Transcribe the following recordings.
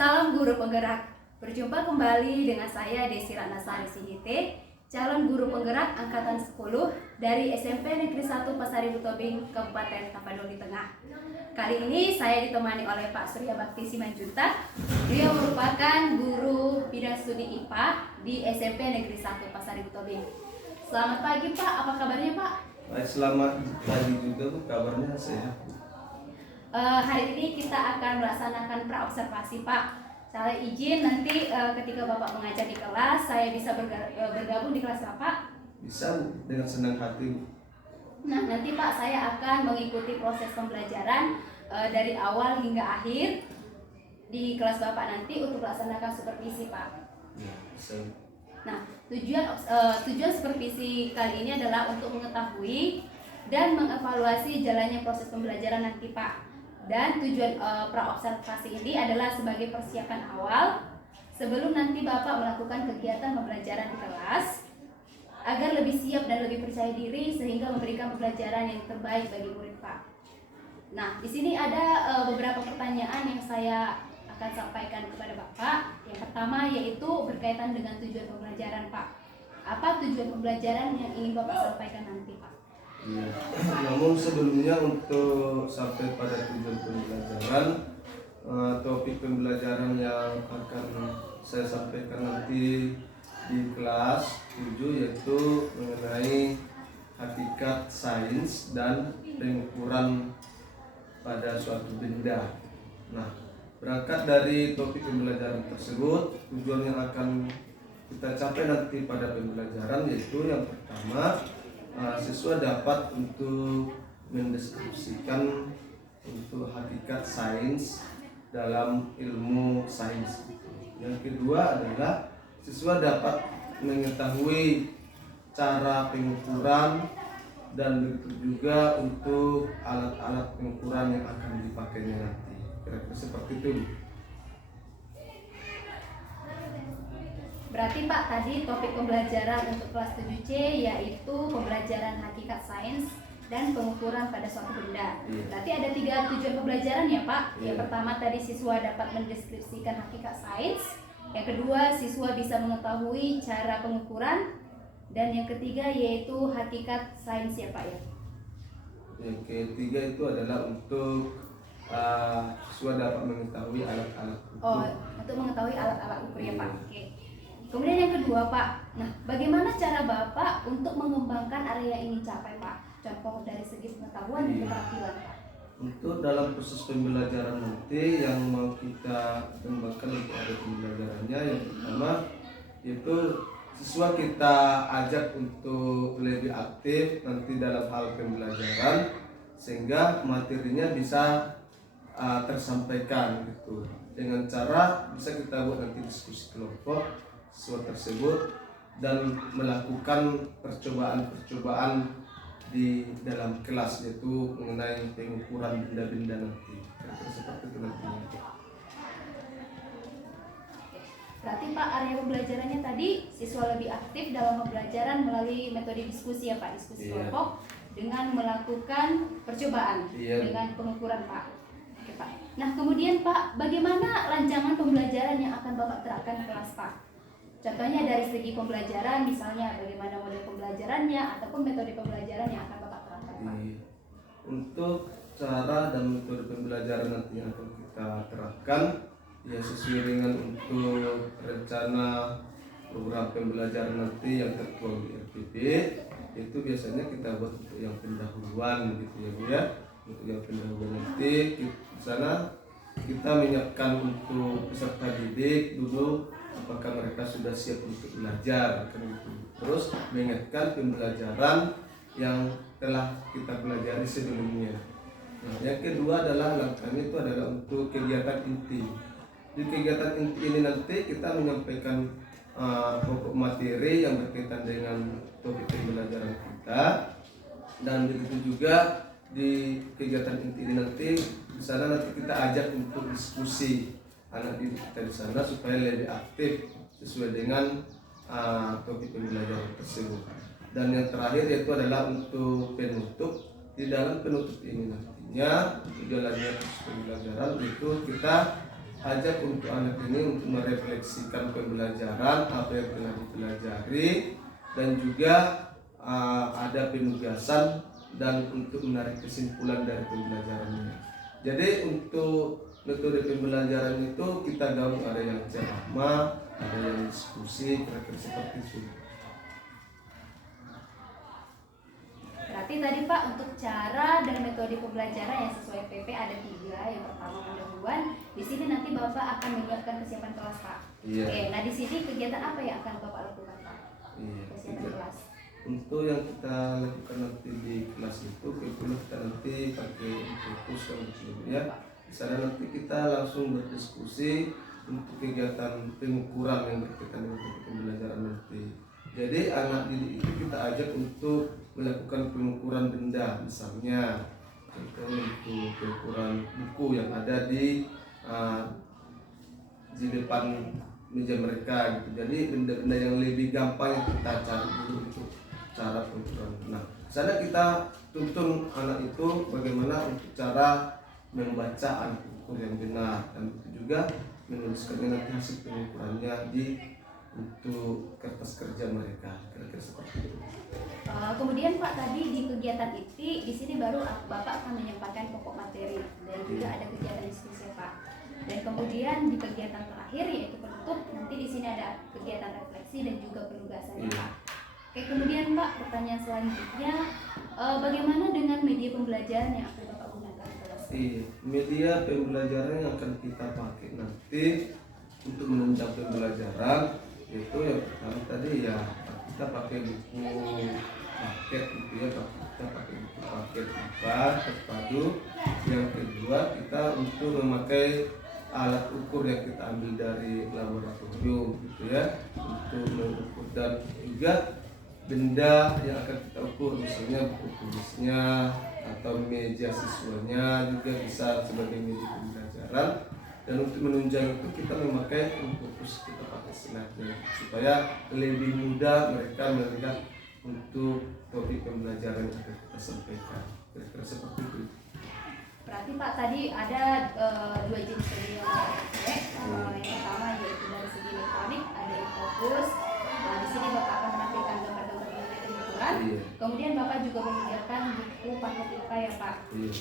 Salam guru penggerak. Berjumpa kembali dengan saya Desi Ratnasari Sigite, calon guru penggerak angkatan 10 dari SMP Negeri 1 Pasaribu Tobing, Kabupaten Tapanuli Tengah. Kali ini saya ditemani oleh Pak Surya Bakti Simanjuntak. Beliau merupakan guru bidang studi IPA di SMP Negeri 1 Pasaribu Tobing. Selamat pagi Pak, apa kabarnya Pak? Baik, selamat pagi juga Bu, kabarnya sehat. Hari ini kita akan melaksanakan praobservasi Pak. Saya izin nanti ketika Bapak mengajar di kelas, saya bisa bergabung di kelas Bapak. Bisa Bu, dengan senang hati Bu. Nah nanti Pak, saya akan mengikuti proses pembelajaran dari awal hingga akhir di kelas Bapak nanti untuk melaksanakan supervisi Pak. Ya, bisa. Nah tujuan supervisi kali ini adalah untuk mengetahui dan mengevaluasi jalannya proses pembelajaran nanti Pak. Dan tujuan praobservasi ini adalah sebagai persiapan awal sebelum nanti Bapak melakukan kegiatan pembelajaran di kelas agar lebih siap dan lebih percaya diri sehingga memberikan pembelajaran yang terbaik bagi murid Pak. Nah, di sini ada beberapa pertanyaan yang saya akan sampaikan kepada Bapak. Yang pertama yaitu berkaitan dengan tujuan pembelajaran Pak. Apa tujuan pembelajaran yang ingin Bapak sampaikan nanti Pak? Ya. Namun sebelumnya untuk sampai pada tujuan pembelajaran, topik pembelajaran yang akan saya sampaikan nanti di kelas 7 yaitu mengenai hakikat sains dan pengukuran pada suatu benda. Nah, berangkat dari topik pembelajaran tersebut, tujuan yang akan kita capai nanti pada pembelajaran yaitu yang pertama, siswa dapat untuk mendeskripsikan untuk hakikat sains dalam ilmu sains. Yang kedua adalah siswa dapat mengetahui cara pengukuran dan begitu juga untuk alat-alat pengukuran yang akan dipakainya nanti. Kira-kira seperti itu. Berarti Pak, tadi topik pembelajaran untuk kelas 7C yaitu pembelajaran hakikat sains dan pengukuran pada suatu benda. Berarti ada 3 tujuan pembelajaran ya Pak. Yang pertama tadi siswa dapat mendeskripsikan hakikat sains. Yang kedua siswa bisa mengetahui cara pengukuran. Dan yang ketiga yaitu hakikat sains ya Pak ya. Yang ketiga itu adalah untuk siswa dapat mengetahui alat-alat ukur. Oh, untuk mengetahui alat-alat ukur ya Pak. Oke. Kemudian yang kedua Pak, nah bagaimana cara Bapak untuk mengembangkan area yang ingin capai Pak? Contoh dari segi pengetahuan dan keterampilan Pak. Untuk dalam proses pembelajaran nanti yang mau kita kembangkan untuk ada pembelajarannya, yang pertama itu siswa kita ajak untuk lebih aktif nanti dalam hal pembelajaran sehingga materinya bisa tersampaikan gitu. Dengan cara bisa kita buat nanti diskusi kelompok siswa tersebut dan melakukan percobaan-percobaan di dalam kelas yaitu mengenai pengukuran benda-benda nanti. Seperti itu nanti. Berarti Pak, area pembelajarannya tadi siswa lebih aktif dalam pembelajaran melalui metode diskusi ya Pak, diskusi kelompok dengan melakukan percobaan dengan pengukuran Pak. Oke Pak. Nah kemudian Pak, bagaimana rancangan pembelajaran yang akan Bapak terapkan di kelas Pak? Contohnya dari segi pembelajaran, misalnya bagaimana model pembelajarannya ataupun metode pembelajaran yang akan Bapak terapkan Pak. Untuk cara dan metode pembelajaran nanti yang akan kita terapkan ya sesuai dengan untuk rencana program pembelajaran nanti yang tertuang di RPP, itu biasanya kita buat untuk yang pendahuluan gitu ya Bu ya. Untuk yang pendahuluan nanti di sana kita menyiapkan untuk peserta didik dulu apakah mereka sudah siap untuk belajar kan gitu. Terus mengingatkan pembelajaran yang telah kita pelajari sebelumnya. Nah, yang kedua adalah langkahnya itu adalah untuk kegiatan inti. Di kegiatan inti ini nanti kita menyampaikan pokok materi yang berkaitan dengan topik pembelajaran kita, dan begitu juga di kegiatan inti ini nanti di sana nanti kita ajak untuk diskusi anak didik kita di sana supaya lebih aktif sesuai dengan topik pembelajaran tersebut. Dan yang terakhir yaitu adalah untuk penutup. Di dalam penutup ini nantinya tujuan pembelajaran itu kita ajak untuk anak ini untuk merefleksikan pembelajaran apa yang telah dipelajari, dan juga ada penugasan dan untuk menarik kesimpulan dari pembelajarannya. Jadi untuk metode pembelajaran itu kita gabung, ada yang ceramah, ada yang diskusi, kira-kira seperti itu. Berarti tadi Pak, untuk cara dan metode pembelajaran yang sesuai PP ada 3. Yang pertama pendahuluan. Di sini nanti Bapak akan menyiapkan kesiapan kelas Pak. Iya. Oke, nah di sini kegiatan apa yang akan Bapak lakukan Pak? Iya. Kesiapan kelas. Untuk yang kita lakukan nanti di kelas itu, kita nanti pakai fokus dan sebelumnya. Di sana nanti kita langsung berdiskusi untuk kegiatan pengukuran yang berkaitan dengan pembelajaran nanti. Jadi anak didik itu kita ajak untuk melakukan pengukuran benda, misalnya contohnya untuk pengukuran buku yang ada di depan meja mereka gitu. Jadi benda-benda yang lebih gampang yang kita cari dulu untuk cara pengukuran. Nah, sana kita tuntun anak itu bagaimana untuk cara membaca alat ukur yang benar, dan juga menuliskannya nanti hasil pengukurannya di untuk kertas kerja mereka, kira-kira seperti itu. Kemudian Pak, tadi di kegiatan itu di sini baru Bapak akan menyampaikan pokok materi dan juga ada kegiatan diskusi Pak. Dan kemudian di kegiatan terakhir yaitu penutup, nanti di sini ada kegiatan refleksi dan juga penugasan Pak. Oke, kemudian Pak, pertanyaan selanjutnya, bagaimana dengan media pembelajaran yang akan Bapak gunakan di kelas? Iya, media pembelajaran yang akan kita pakai nanti untuk menunjang pembelajaran itu yang pertama tadi ya kita pakai buku paket gitu ya, kita pakai buku paket 4 terpadu. Yang kedua kita untuk memakai alat ukur yang kita ambil dari laboratorium gitu ya, untuk mengukur, dan juga benda yang akan kita ukur, misalnya buku tulisnya atau meja siswanya juga bisa sebagai media pembelajaran. Dan untuk menunjang itu kita memakai fokus, kita pakai slide supaya lebih mudah mereka melihat untuk topik pembelajaran yang akan kita sampaikan, kira-kira seperti itu. Berarti Pak, tadi ada 2 jenis media yang Bapak pakai. Yang pertama yaitu dari segi elektronik, ada e-fokus. Nah, di sini Bapak akan menampilkan gambar-gambar mengenai pengukuran. Kemudian Bapak juga menyediakan buku paket IPA ya Pak.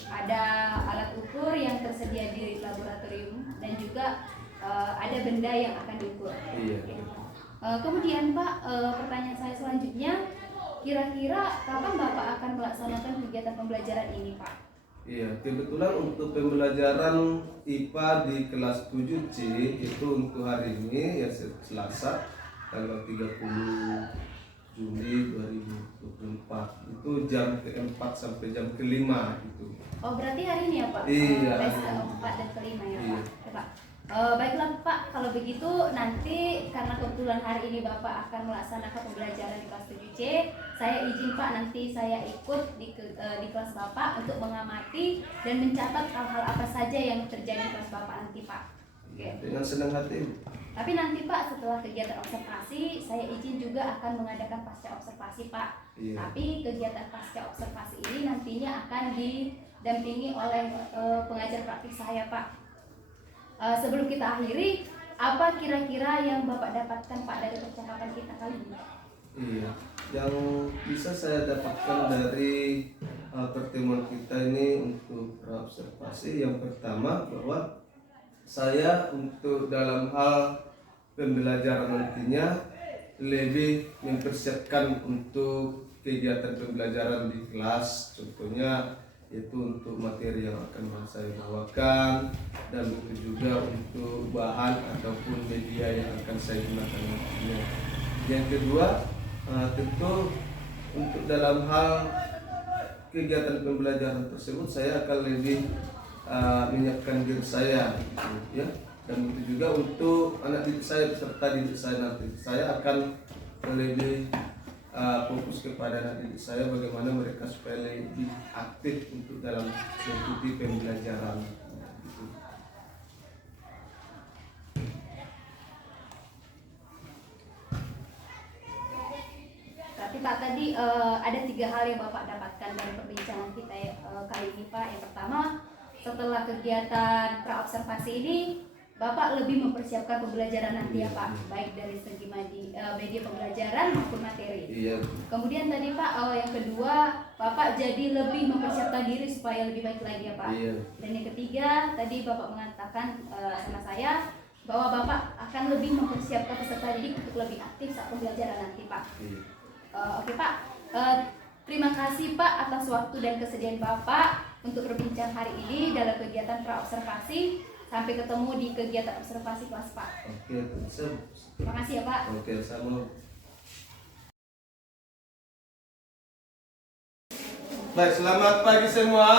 Ada alat ukur yang tersedia di laboratorium dan juga ada benda yang akan diukur. Kemudian Pak, pertanyaan saya selanjutnya, kira-kira kapan Bapak akan melaksanakan kegiatan pembelajaran ini Pak? Iya, kebetulan untuk pembelajaran IPA di kelas 7C itu untuk hari ini ya Selasa tanggal 30 Juli 2024 itu jam ke-4 sampai jam ke-5 gitu. Oh, berarti hari ini ya Pak? Iya. Les ke-4 dan ke-5 ya Iya. Pak? Ya, Pak. Baiklah Pak, kalau begitu nanti karena kebetulan hari ini Bapak akan melaksanakan pembelajaran di kelas 7C, saya izin Pak, nanti saya ikut di kelas Bapak untuk mengamati dan mencatat hal-hal apa saja yang terjadi di kelas Bapak nanti Pak. Oke. Dengan senang hati. Tapi nanti Pak, setelah kegiatan observasi, saya izin juga akan mengadakan pasca observasi Pak. Iya. Tapi kegiatan pasca observasi ini nantinya akan didampingi oleh pengajar praktik saya Pak. Sebelum kita akhiri, apa kira-kira yang Bapak dapatkan Pak dari percakapan kita kali ini? Iya, yang bisa saya dapatkan dari pertemuan kita ini untuk observasi, yang pertama bahwa saya untuk dalam hal pembelajaran nantinya lebih mempersiapkan untuk kegiatan pembelajaran di kelas, contohnya yaitu untuk materi yang akan saya bawakan, dan itu juga untuk bahan ataupun media yang akan saya gunakan nantinya. Yang kedua, tentu untuk dalam hal kegiatan pembelajaran tersebut saya akan lebih menyiapkan diri saya gitu, ya. Dan itu juga untuk anak didik saya beserta didik saya nanti, saya akan lebih fokus kepada anak didik saya bagaimana mereka supaya lebih aktif untuk dalam mengikuti pembelajaran gitu. Berarti Pak, tadi ada 3 hal yang Bapak dapatkan dari perbincangan kita kali ini Pak. Yang pertama, setelah kegiatan praobservasi ini Bapak lebih mempersiapkan pembelajaran nanti ya Pak, baik dari segi media pembelajaran maupun materi. Iya. Kemudian tadi Pak, yang kedua, Bapak jadi lebih mempersiapkan diri supaya lebih baik lagi ya Pak. Iya. Dan yang ketiga, tadi Bapak mengatakan sama saya bahwa Bapak akan lebih mempersiapkan peserta didik untuk lebih aktif saat pembelajaran nanti Pak. Iya. Oke Pak, terima kasih Pak atas waktu dan kesediaan Bapak untuk berbincang hari ini dalam kegiatan praobservasi. Sampai ketemu di kegiatan observasi kelas Pak. Oke, Terima kasih ya Pak. Oke, sama. Baik, selamat pagi semua.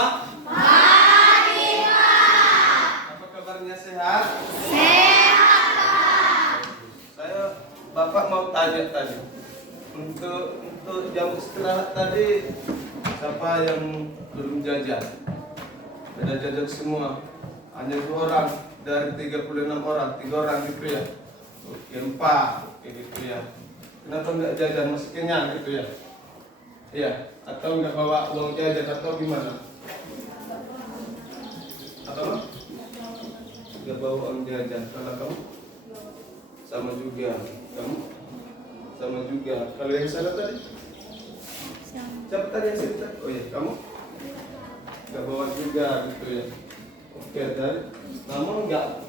Pagi Pak. Apa kabarnya, sehat? Sehat Pak. Bapak mau tanya tadi. Untuk jam istirahat tadi, siapa yang belum jajan? Ada jajan semua. Hanya 2 orang dari 36 orang, 3 orang gitu ya. Oke, 4 gitu ya. Kenapa nggak jajan, masih kenyang gitu ya? Iya, atau nggak bawa uang jajan atau gimana? Apa? Nggak bawa uang jajan. Kalau kamu sama juga, kamu sama juga. Kalau yang sana tadi? Siapa tadi yang cerita? Oh iya, kamu nggak bawa juga gitu ya. Oke, namun nggak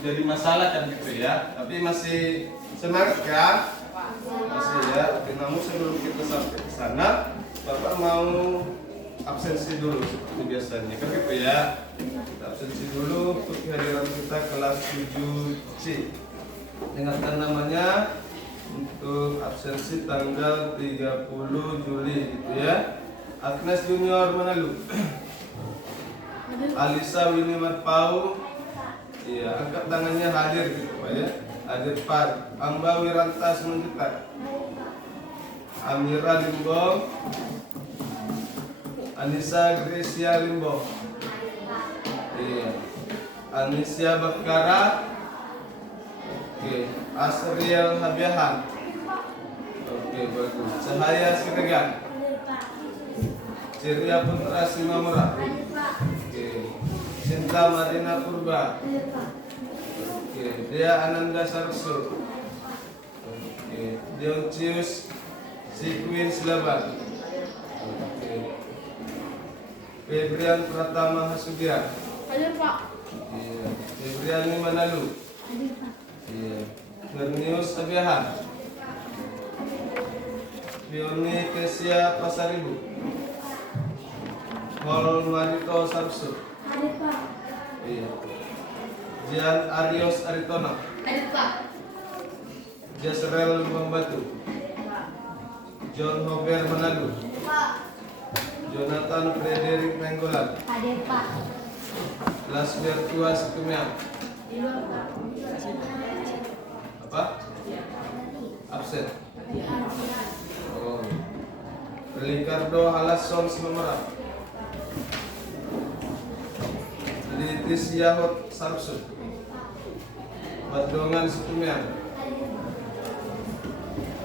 jadi masalah kan gitu ya, tapi masih semangat kan? Masih ya. Oke, namun sebelum kita sampai ke sana, Bapak mau absensi dulu seperti biasanya kan gitu ya. Kita absensi dulu untuk kehadiran kita kelas 7C. Dengarkan namanya untuk absensi tanggal 30 Juli gitu ya. Agnes Junior Manalu. Alisa Winimat Pau, iya, angkat tangannya hadir gitu Pak ya. Hadir Pak. Amba Wirantas menunjukkan. Amira Limbong, Anissa Gracia Limbong, iya, Anisia Bakara, oke, Asriel Habiahan, oke, bagus. Cahaya Siregar, Ceria Putra Simamura, Cinta Marina Purba, oke, Dea Ananda Sarsu, oke, Dioncius Sikwin Silaban, oke, Febrian Pratama Hasugian, Hadir Pak. iya, Febriani Manalu, iya, Bernius Abiahan, Bioni Kesia Pasaribu, Hol Marito Sarsu, Hadir Pak. iya, Jian Arios Aritona, Hadir Pak. Jasrel Membatu, John Hober Manado, Jonathan Frederick Nenggolan, Hadir Pak. Las Bertua Situmiang, apa? Absen. Oh. Ricardo Halasson Simamara, Leticia Hot Sarsun, Badongan Situmiang,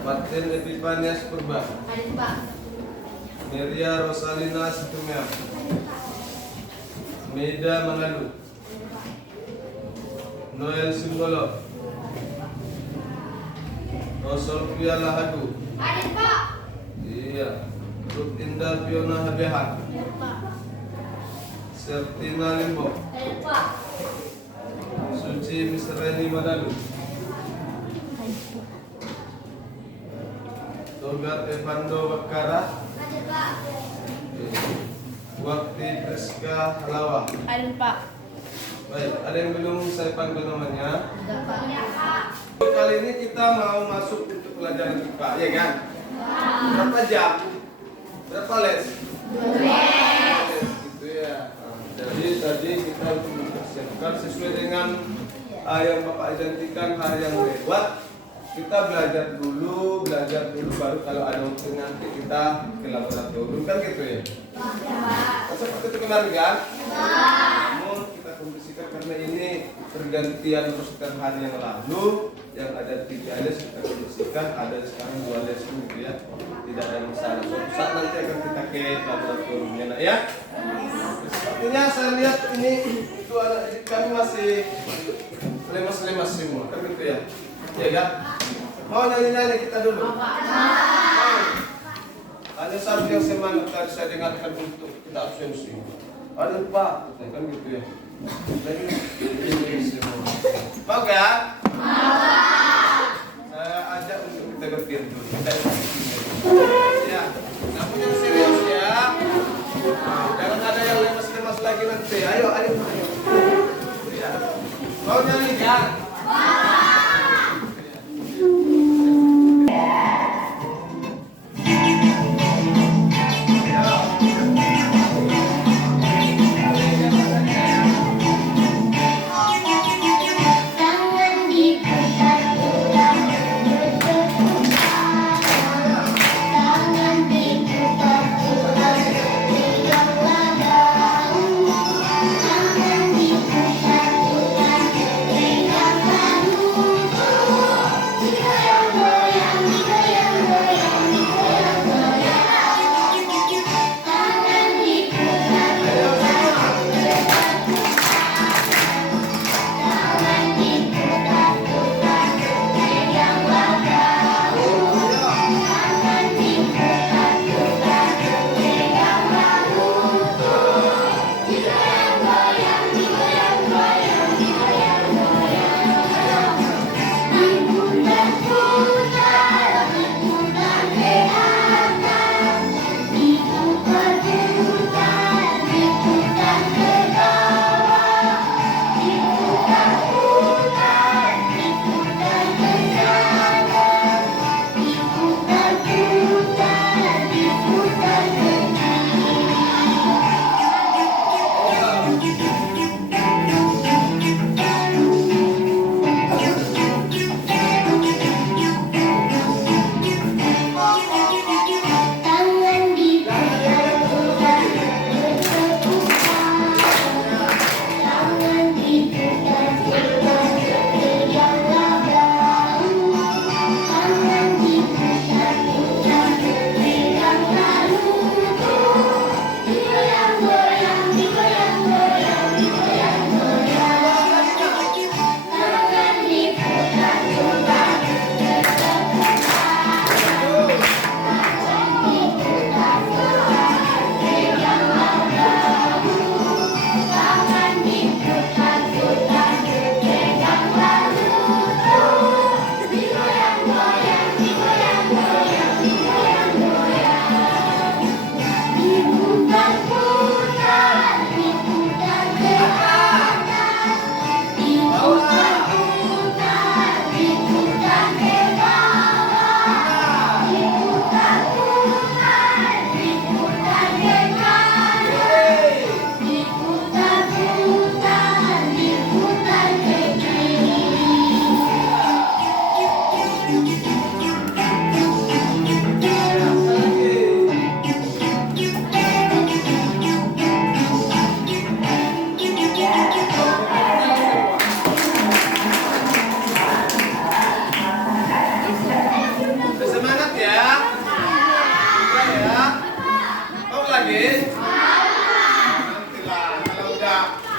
Martin Epipanias Purba, Hadir Pak. Meria Rosalina Situmiang, Meda Mangalu, Noel Simbolo, Rosolvia Lahadu, Hadir Pak. iya, Rutinda Fiona Habehan, Hadir Pak. Sertina Limbo, Hadir Pak. Suci Misreni Madalu, Togar Evando Bakara, Hadir Pak. Wakti Priska Halawa. Hadir Pak. Baik, ada yang belum saya panggil namanya? Enggak Pak. Ya Pak. Kali ini kita mau masuk untuk pelajaran IPA, ya kan? Berapa jam? Berapa les? 2 les. Gitu ya. Jadi tadi kita mempersiapkan sesuai dengan yang Bapak identikan hari yang lewat. Kita belajar dulu baru kalau ada waktu nanti kita ke laboratorium kan gitu ya. Seperti itu kemarin kan? Namun kita kondisikan karena ini pergantian prosedur hari yang lalu yang ada 3 les kita kondisikan ada sekarang 2 les gitu ya. Tidak ada masalah. Suatu saat nanti akan kita ke laboratorium ya. Sepertinya saya lihat ini itu anak kami masih lemas-lemas semua, kan gitu ya? Ya kan? Mau nyanyi-nyanyi kita dulu? Ada satu yang semangat tadi saya dengarkan untuk kita absensi. Ada Pak, kan gitu ya? Jadi ini semua. Mau gak? Saya ajak untuk kita berpikir dulu. Ya, namun yang serius ya. Jangan ada yang lemas-lemas lagi nanti. Ayo. Ya. Mau nyanyi kan?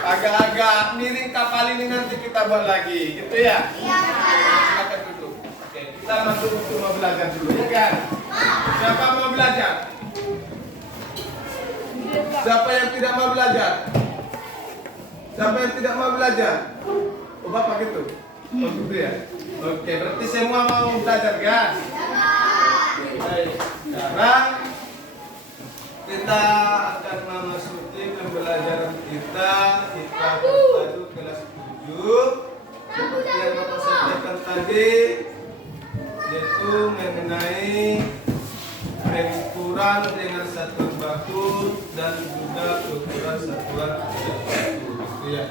Agak-agak miring kapal ini nanti kita buat lagi, gitu ya? Iya. Silakan duduk. Oke, kita masuk untuk mau belajar dulu, ya kan? Siapa mau belajar? Siapa yang tidak mau belajar? Siapa yang tidak mau belajar? Oh, Bapak gitu? Oh, gitu ya? Oke, berarti semua mau belajar, kan? Baik, sekarang kita akan memasuki pembelajaran kita terpadu kelas 7 seperti yang Bapak sampaikan tadi, yaitu mengenai pengukuran dengan satuan baku dan juga ukuran satuan tidak baku, gitu ya.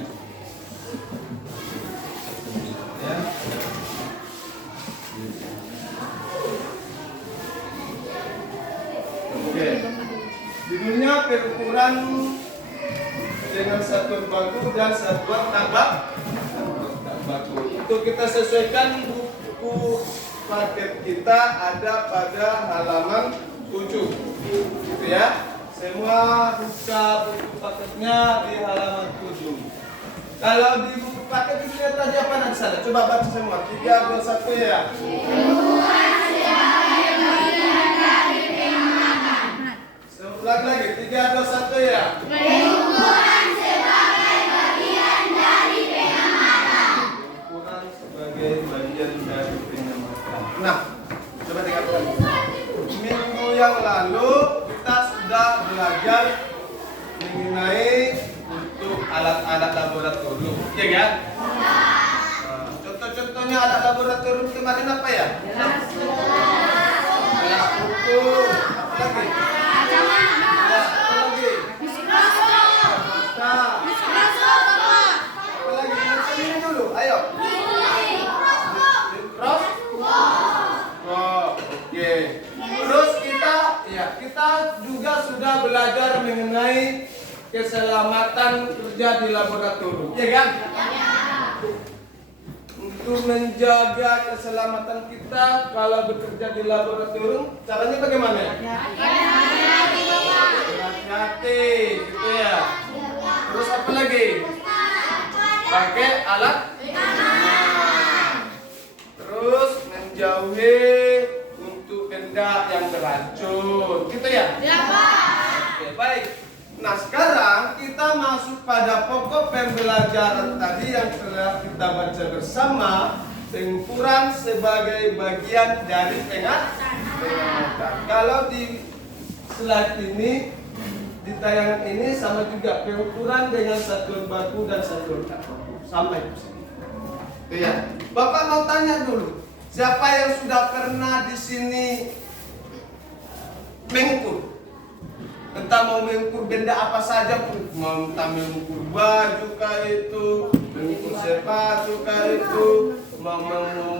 Ya. Oke. Judulnya pengukuran dengan satuan baku dan satuan tak baku. Itu kita sesuaikan buku paket kita ada pada halaman 7. Gitu ya. Semua buka buku paketnya di halaman 7. Kalau di buku paket itu lihat tadi apa nanti Coba baca semua. 3, 2, 1 ya. Ulang lagi. 3, 2, 1 ya. Ukuran sebagai bagian dari pengamatan. Nah, coba dengarkan. Minggu yang lalu kita sudah belajar mengenai untuk alat-alat laboratorium, ya kan? Nah, contoh-contohnya alat laboratorium kemarin apa ya? Alat ukur, apa lagi? Ya, apa lagi? Nah, apa lagi? Ini dulu, ayo. Oke. Terus kita juga sudah belajar mengenai keselamatan kerja di laboratorium, ya kan? Untuk menjaga keselamatan kita kalau bekerja di laboratorium, caranya bagaimana ya? Hati-hati, gitu ya. Terus apa lagi? Pakai alat. Terus menjauhi untuk benda yang beracun, gitu ya? Oke, baik. Nah, sekarang kita masuk pada pokok pembelajaran tadi yang telah kita baca bersama, pengukuran sebagai bagian dari pengamatan. Kalau di slide ini, di tayangan ini sama juga pengukuran dengan satuan baku dan satuan baku. Sampai di sini. Itu ya. Bapak mau tanya dulu, siapa yang sudah pernah di sini mengukur? Entah mau mengukur benda apa saja pun, mau entah mengukur baju kah itu, mengukur sepatu kah itu, mau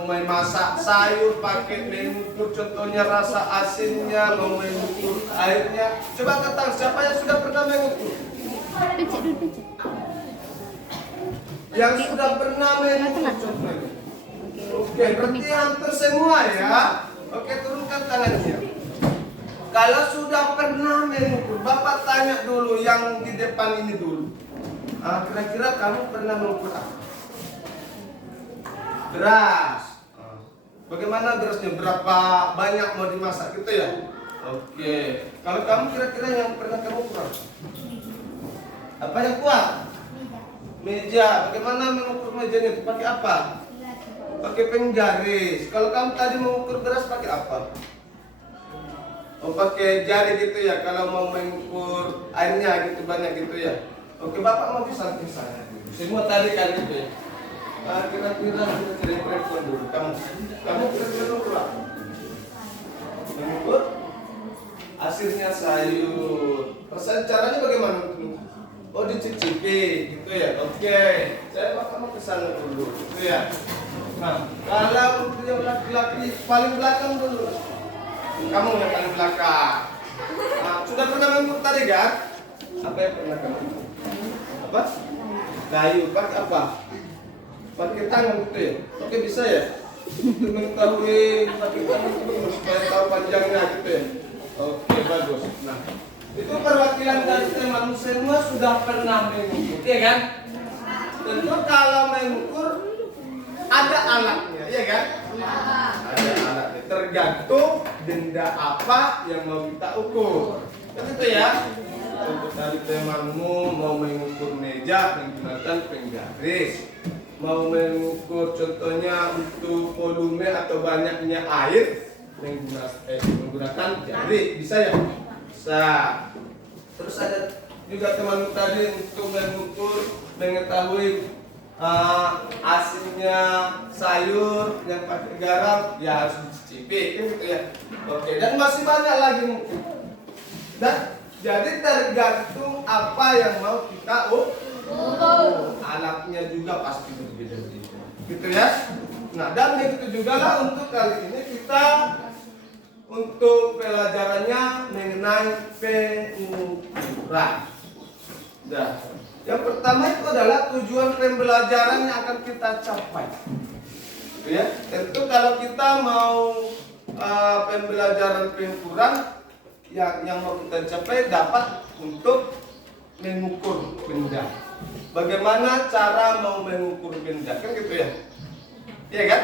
memasak sayur pakai mengukur contohnya rasa asinnya, mau mengukur airnya. Coba katakan siapa yang sudah pernah mengukur? Yang sudah pernah mengukur contohnya. Oke, berarti hampir semua ya. Oke, turunkan tangannya. Kalau sudah pernah mengukur, Bapak tanya dulu yang di depan ini dulu. Kira-kira kamu pernah mengukur apa? Beras. Bagaimana berasnya? Berapa banyak mau dimasak gitu ya? Oke. Kalau kamu kira-kira yang pernah kamu ukur apa? Apa yang kuat? Meja. Bagaimana mengukur mejanya? Pakai apa? Pakai penggaris. Kalau kamu tadi mengukur beras pakai apa? Oh, pakai jari gitu ya. Kalau mau mengukur airnya gitu banyak gitu ya. Oke, Bapak mau kisah-kisah. Semua tadi kan gitu ya. Kira-kira perempuan dulu. Kamu kira-kira mengukur apa? Mengukur hasilnya sayur. Perasaan caranya bagaimana? Oh, dicicipi gitu ya. Oke. Saya Bapak mau kesana dulu gitu ya. Nah, kalau untuk yang laki-laki paling belakang dulu. Kamu yang paling belakang. Nah, sudah pernah mengukur tadi kan? Apa yang pernah kamu? Apa? Kayu. Pakai apa? Pakai tangan gitu ya. Oke, bisa ya? Untuk mengetahui pakai tangan itu supaya tahu panjangnya gitu ya. Oke, bagus. Nah, itu perwakilan dari teman semua sudah pernah mengukur, ya kan? Tentu kalau mengukur ada alatnya, ya kan? Ada alatnya. Tergantung benda apa yang mau kita ukur. Kan itu ya. Untuk dari temanmu mau mengukur meja menggunakan penggaris. Mau mengukur contohnya untuk volume atau banyaknya air menggunakan jari, bisa ya? Bisa. Terus ada juga teman tadi untuk mengukur mengetahui asinnya sayur yang pakai garam ya harus dicicipi kan gitu ya. Oke, dan masih banyak lagi mungkin. Dan jadi tergantung apa yang mau kita ukur. Alatnya juga pasti berbeda-beda. Gitu ya. Nah, dan begitu juga lah untuk kali ini kita untuk pelajarannya mengenai pengukuran. Nah, yang pertama itu adalah tujuan pembelajaran yang akan kita capai. Ya, tentu kalau kita mau pembelajaran pengukuran yang mau kita capai dapat untuk mengukur benda. Bagaimana cara mau mengukur benda kan gitu ya? Iya kan?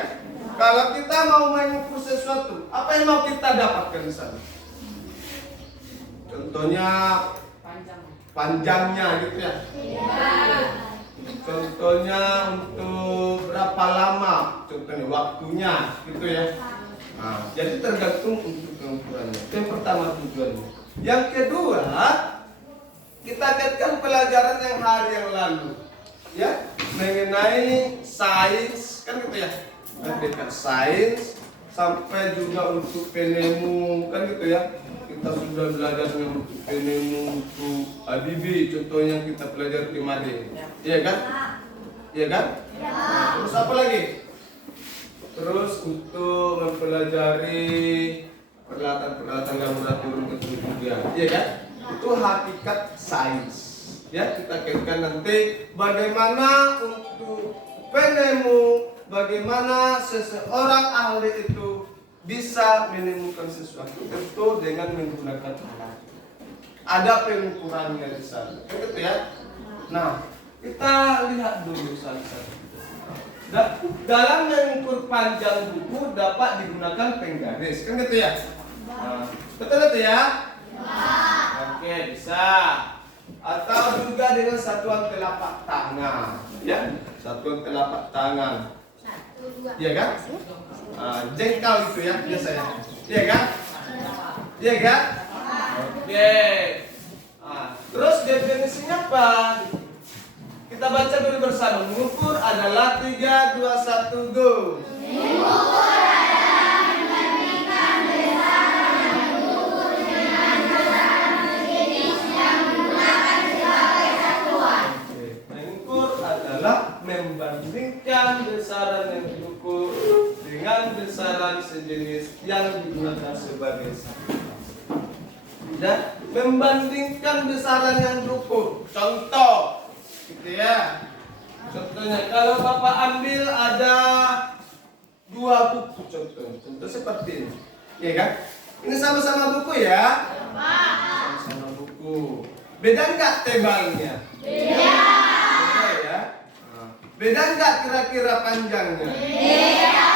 Kalau kita mau mengukur sesuatu, apa yang mau kita dapatkan di sana? Contohnya panjangnya gitu ya. Contohnya untuk berapa lama, contohnya waktunya gitu ya. Nah, jadi tergantung untuk pengukurannya. Yang pertama tujuannya. Yang kedua, kita kaitkan pelajaran yang hari yang lalu, ya, mengenai sains, kan gitu ya. Ketika sains sampai juga untuk penemu, kan gitu ya. Kita sudah belajar dengan untuk penemu, untuk ABB, contohnya kita pelajari di Made, iya kan? Iya kan? Nah, terus apa lagi? Terus untuk mempelajari peralatan-peralatan laboratorium itu juga, iya kan? Itu hakikat sains. Ya, kita kaitkan nanti bagaimana untuk penemu, bagaimana seseorang ahli itu bisa menemukan sesuatu itu dengan menggunakan alat. Ada pengukurannya di sana, gitu ya. Nah, kita lihat dulu satu-satu. Dalam mengukur panjang buku dapat digunakan penggaris, kan gitu ya. Nah, betul itu ya? Oke, bisa. Atau juga dengan satuan telapak tangan, ya, satuan telapak tangan. Iya kan? Jengkal gitu ya biasanya. Iya kan? Iya kan? Oke. Terus definisinya apa? Kita baca dulu bersama. Mengukur adalah 3, 2, 1, go. Mengukur adalah membandingkan besaran yang diukur dengan besaran sejenis yang digunakan sebagai satuan. Mengukur adalah membandingkan besaran yang diukur dengan besaran sejenis yang digunakan sebagai satuan. Dan membandingkan besaran yang diukur. Contoh, gitu ya. Contohnya kalau Bapak ambil ada 2 buku contoh seperti ini, ya kan? Ini sama-sama buku ya. Sama-sama buku. Beda nggak tebalnya? Beda. Beda ya. Beda nggak kira-kira panjangnya? Beda.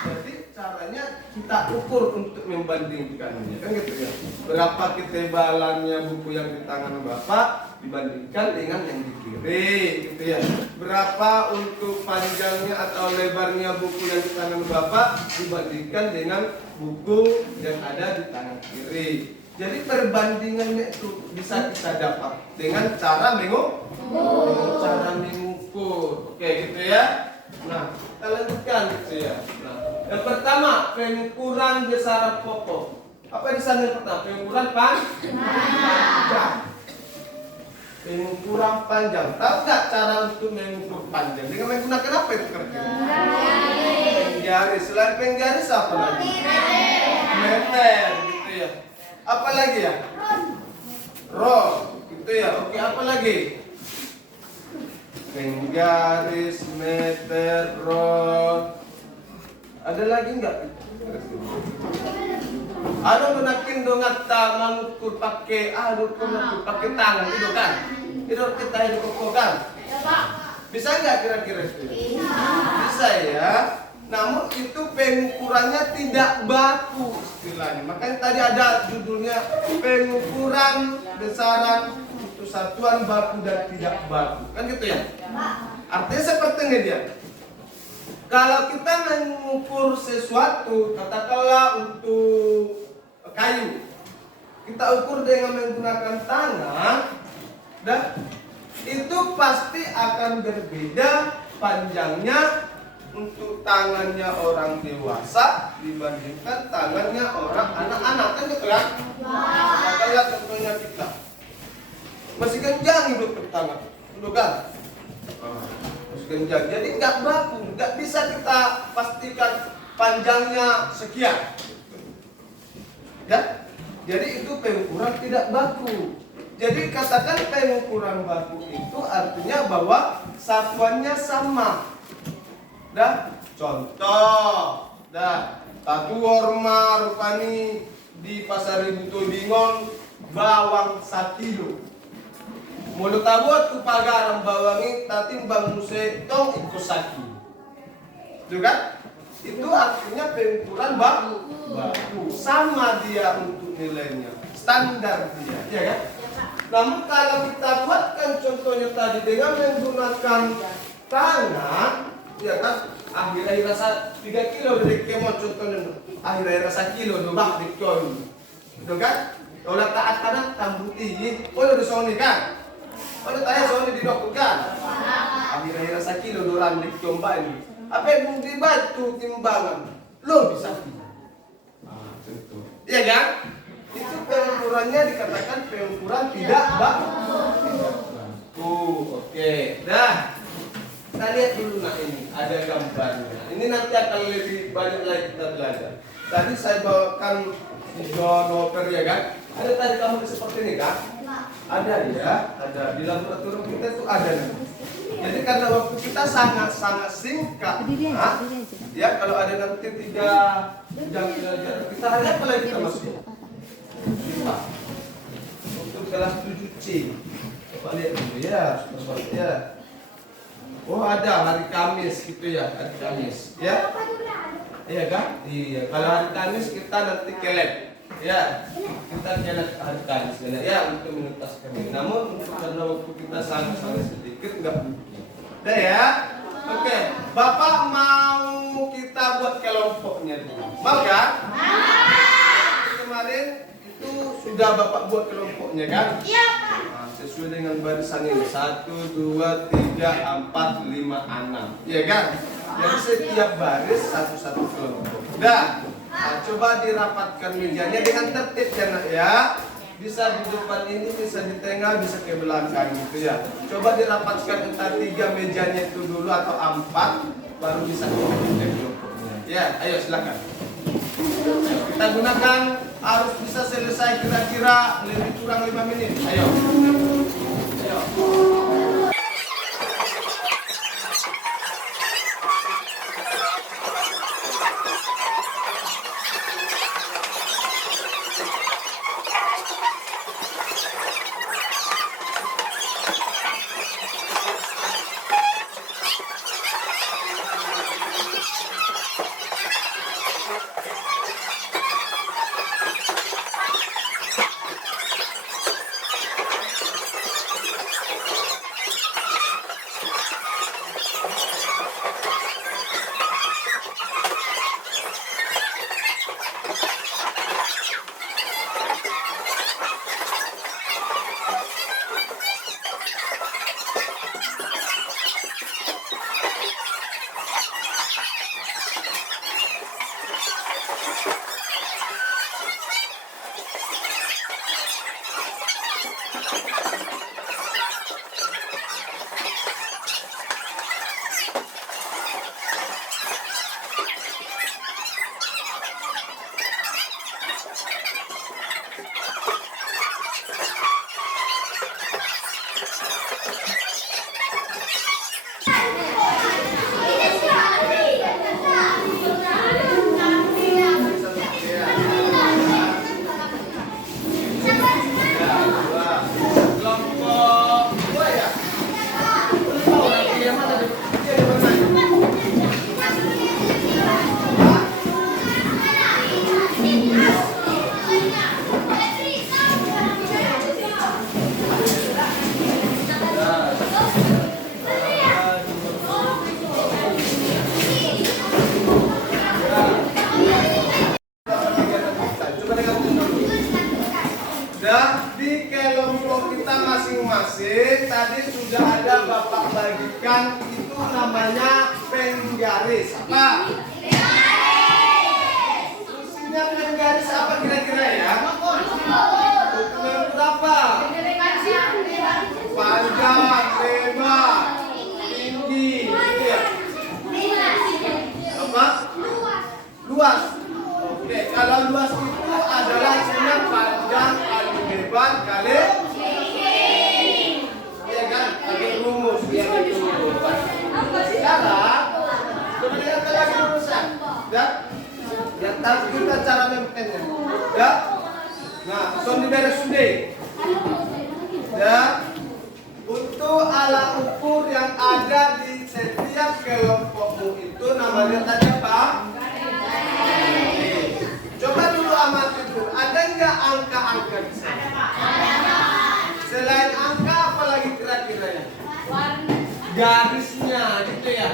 Jadi caranya kita ukur untuk membandingkannya, kan gitu ya. Berapa ketebalannya buku yang di tangan Bapak dibandingkan dengan yang di kiri, gitu ya. Berapa untuk panjangnya atau lebarnya buku yang di tangan Bapak dibandingkan dengan buku yang ada di tangan kiri. Jadi perbandingannya itu bisa kita dapat dengan cara mengukur. Oke, gitu ya. Nah, kita lanjutkan gitu ya. Nah, yang pertama pengukuran besaran pokok. Apa di sana yang pertama? Pengukuran panjang. Pengukuran panjang. Tahu nggak cara untuk mengukur panjang? Dengan menggunakan apa itu kira-kira? Penggaris. Selain penggaris apa lagi? Meter, gitu ya. Apa lagi ya? Rol, gitu ya. Oke, apa lagi? Penggaris, meter, rol. Ada lagi nggak? Ada gunakin dongata mengukur pakai mengukur pakai tangan itu kan? Itu kita hidup ukur kan? Bisa nggak kira-kira itu? Bisa ya. Namun itu pengukurannya tidak baku istilahnya. Makanya tadi ada judulnya pengukuran besaran untuk satuan baku dan tidak baku. Kan gitu ya? Artinya seperti ini dia. Kalau kita mengukur sesuatu, katakanlah untuk kayu, kita ukur dengan menggunakan tangan, dan itu pasti akan berbeda panjangnya untuk tangannya orang dewasa dibandingkan tangannya orang anak-anak, kan gitu kan? Katakanlah contohnya kita masih kencang hidup tangan, gitu kan? Genjang. Jadi nggak baku, nggak bisa kita pastikan panjangnya sekian. Ya, jadi itu pengukuran tidak baku. Jadi katakan pengukuran baku itu artinya bahwa satuannya sama. Dah, contoh, dah, satu orma rupani di pasar Ibu Tobingon bawang 1 kilo. Mulut tabut tu pagaram bawangi tatim bang muse tong ikut saki. juga itu artinya pengukuran baku sama dia untuk nilainya, standar dia, ya kan? Namun kalau kita buatkan contohnya tadi dengan menggunakan tangan, ya kan? Akhir-akhir rasa 3 kilo dari kemon contohnya, akhir-akhir rasa kilo dobak di kilo, gitu kan? Kalau taat tanah tambut tinggi, oh udah soni kan? Oh udah tanya soni di dokter kan? Akhir-akhir rasa kilo doran di coba ini, apa yang dibantu timbangan, lo bisa tidak? Iya kan? Itu pengukurannya dikatakan pengukuran tidak baku. Oke. Nah, kita lihat dulu ini ada gambarnya. Ini nanti akan lebih banyak lagi kita belajar. Tadi saya bawakan novel ya kan? Ada tadi kamu seperti ini kan? Ada ya, ada di laboratorium kita itu ada. Jadi karena waktu kita sangat singkat, ya kalau ada nanti 3 jam belajar, kita lihat apa lagi kita masuk. Untuk kelas 7C, coba lihat dulu ya, ya. Oh ada hari Kamis gitu ya, hari Kamis, ya. Iya kan? Iya. Kalau hari Kamis kita nanti ke lab, ya. Kita jalan hari Kamis, ya, untuk menuntaskan ini. Namun untuk karena waktu kita sangat sedikit, enggak butuh. Udah ya? Oke, Bapak mau kita buat kelompoknya dulu. Mau kan? Kemarin itu sudah Bapak buat kelompoknya kan? Iya, Pak. Nah, sesuai dengan barisan ini 1, 2, 3, 4, 5, 6. Iya kan? Jadi setiap baris satu kelompok. Udah. Nah, coba dirapatkan mejanya dengan tertib ya nak ya. Bisa di depan ini, bisa di tengah, bisa ke belakang gitu ya. Coba dirapatkan entah 3 mejanya itu dulu atau 4, baru bisa kelompoknya. Ya, ayo silakan. Kita gunakan, harus bisa selesai kira-kira lebih kurang 5 menit. Ayo. Ayo. Dan di kelompok kita masing-masing tadi sudah ada Bapak bagikan, itu namanya penggaris. Apa? Fungsinya penggaris apa kira-kira ya? Ukuran berapa? Panjang, lebar, tinggi, gitu ya? Apa? Luas. Oke, kalau luas itu adalah hasilnya panjang kali lebar kali iya kan? Pakai rumus yang itu. Sekarang coba lihat lagi rumusan. Ya. Yang tahu kita cara mempekannya. Ya. Nah, son beres sudah. Ya. Untuk alat ukur yang ada di setiap kelompokmu itu namanya tadi apa? Coba dulu amati dulu, ada nggak angka-angka di sana? Selain angka, apa lagi kira-kiranya? Garisnya, gitu ya.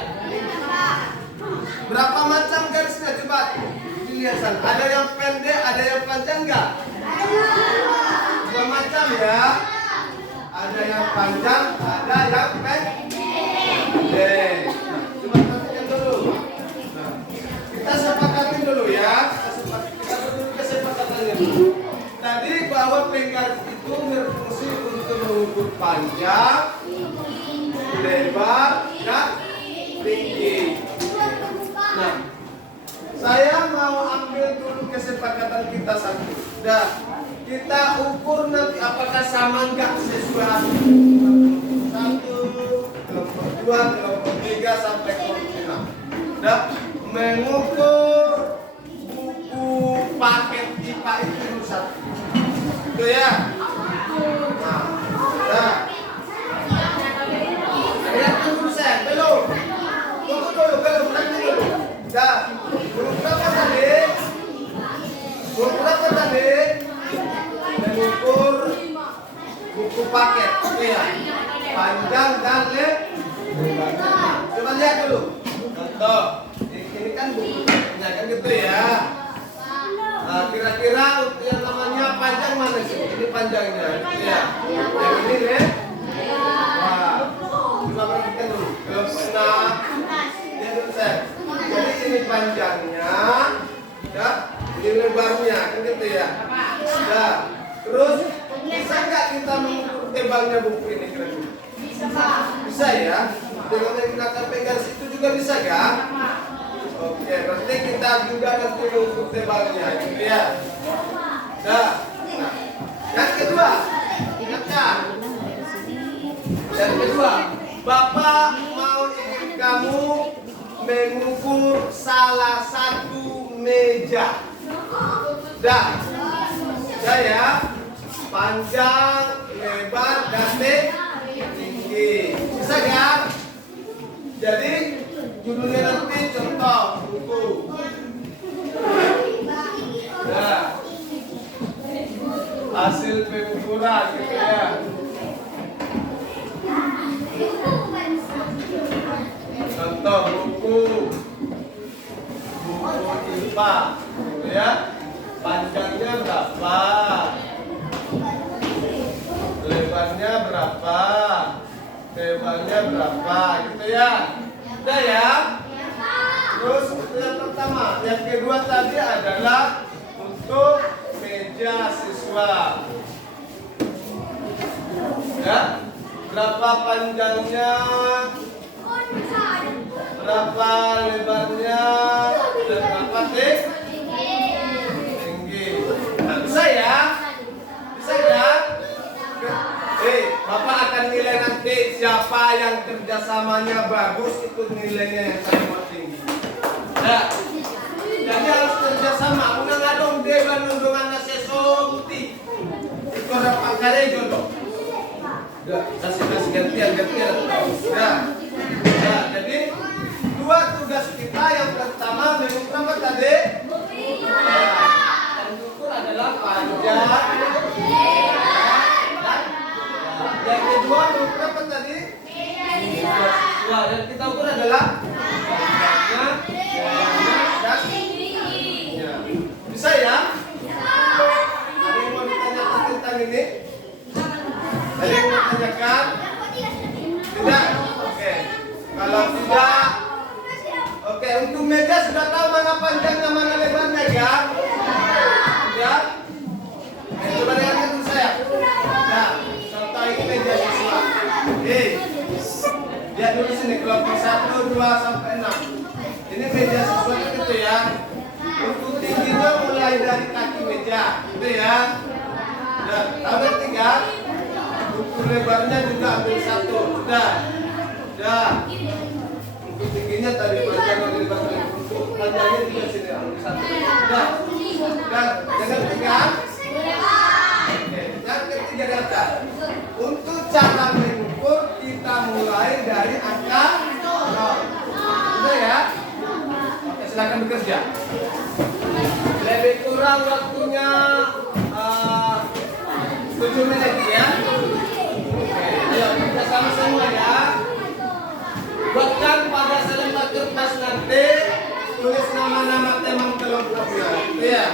Berapa macam garisnya? Coba dilihat sana. Ada yang pendek, ada yang panjang nggak? Dua macam ya. Ada yang panjang, ada yang pendek. Coba perhatikan dulu. Nah, kita sepakatin dulu ya. Kita berdua kesepakatannya dulu. Tadi bahwa penggaris itu berfungsi untuk mengukur panjang, lebar, dan tinggi. Nah, saya mau ambil dulu kesepakatan kita satu. Dah, kita ukur nanti apakah sama enggak sesuai satu, kelompok dua, kelompok tiga sampai kelompok enam. Dah, mengukur buku paket IPA itu dulu satu. Itu ya. Nah, dah. Lihat dulu saya, belum. Tunggu dulu, belum nanti dulu. Dah, berapa tadi? Berapa tadi? Mengukur buku paket, oke ya? Panjang dan lebar. Coba lihat dulu. Contoh, ini kan buku paketnya kan gitu ya. Nah, kira-kira yang namanya panjang mana sih? Ini panjangnya, gitu ya? Yang ini nih? Wah, coba perhatikan dulu. Kelompok 6. Lihat dulu saya. Jadi ini panjangnya, ya, ini lebarnya, kan gitu ya. Ya, terus bisa nggak kita mengukur tebalnya buku ini kira-kira? Bisa ya. Dengan menggunakan penggaris itu juga bisa kan? Oke, berarti kita juga nanti mengukur tebalnya, gitu ya. Nah, yang kedua, ingatkan. Yang kedua, Bapak mau ikut kamu mengukur salah satu meja. Dah, saya panjang, lebar, dan tinggi. Bisa kan? Jadi judulnya nanti contoh buku. Nah, hasil pengukuran gitu ya. Contoh buku IPA, gitu ya. Panjangnya berapa? Lebarnya berapa? Tebalnya berapa? Gitu ya. Udah ya. Terus yang pertama, yang kedua tadi adalah untuk meja siswa. Ya. Berapa panjangnya? Berapa lebarnya? Dan berapa tinggi? Nah, bisa ya? Bisa ya? Bapak akan nilai nanti siapa yang kerjasamanya bagus, itu nilainya yang sangat tinggi. Nah, jadi harus kerjasama. Unang adong dewan nundungan naseso buti. Itu rapat kare jodoh. Kasih gantian. Nah, jadi dua tugas kita. Yang pertama mengukur apa tadi? Mengukur adalah panjang. Yang kedua mengukur apa tadi? Wah, dan kita ukur adalah dan bisa ya? Ada yang mau ditanyakan tentang ini? Ada yang mau ditanyakan? Tidak? Oke. Kalau tidak, oke, untuk meja sudah tahu mana panjangnya, mana lebarnya ya? Ya? Coba dengarkan dulu saya. Nah, contoh ini meja siswa. Lihat dulu sini, kelompok 1, 2, sampai 6. Ini meja siswa gitu ya. Untuk tingginya mulai dari kaki meja, gitu ya. Nah, tahu yang tiga? Untuk lebarnya juga ambil 1. Sudah. Untuk tingginya tadi panjangnya dari bawah. Untuk panjangnya juga sini ambil 1. Sudah. Jangan tiga. Oke, yang ketiga data. Untuk cara mengukur kita mulai dari angka 1. silakan bekerja. Lebih kurang waktunya 7 menit ya. Oke, ayo kita sama semua ya. Buatkan pada selembar kertas nanti tulis nama-nama teman kelompoknya. Iya.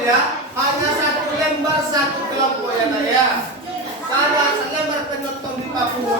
Ya. Hanya satu lembar satu kelompok ya nak ya. Sana selembar penonton di Papua.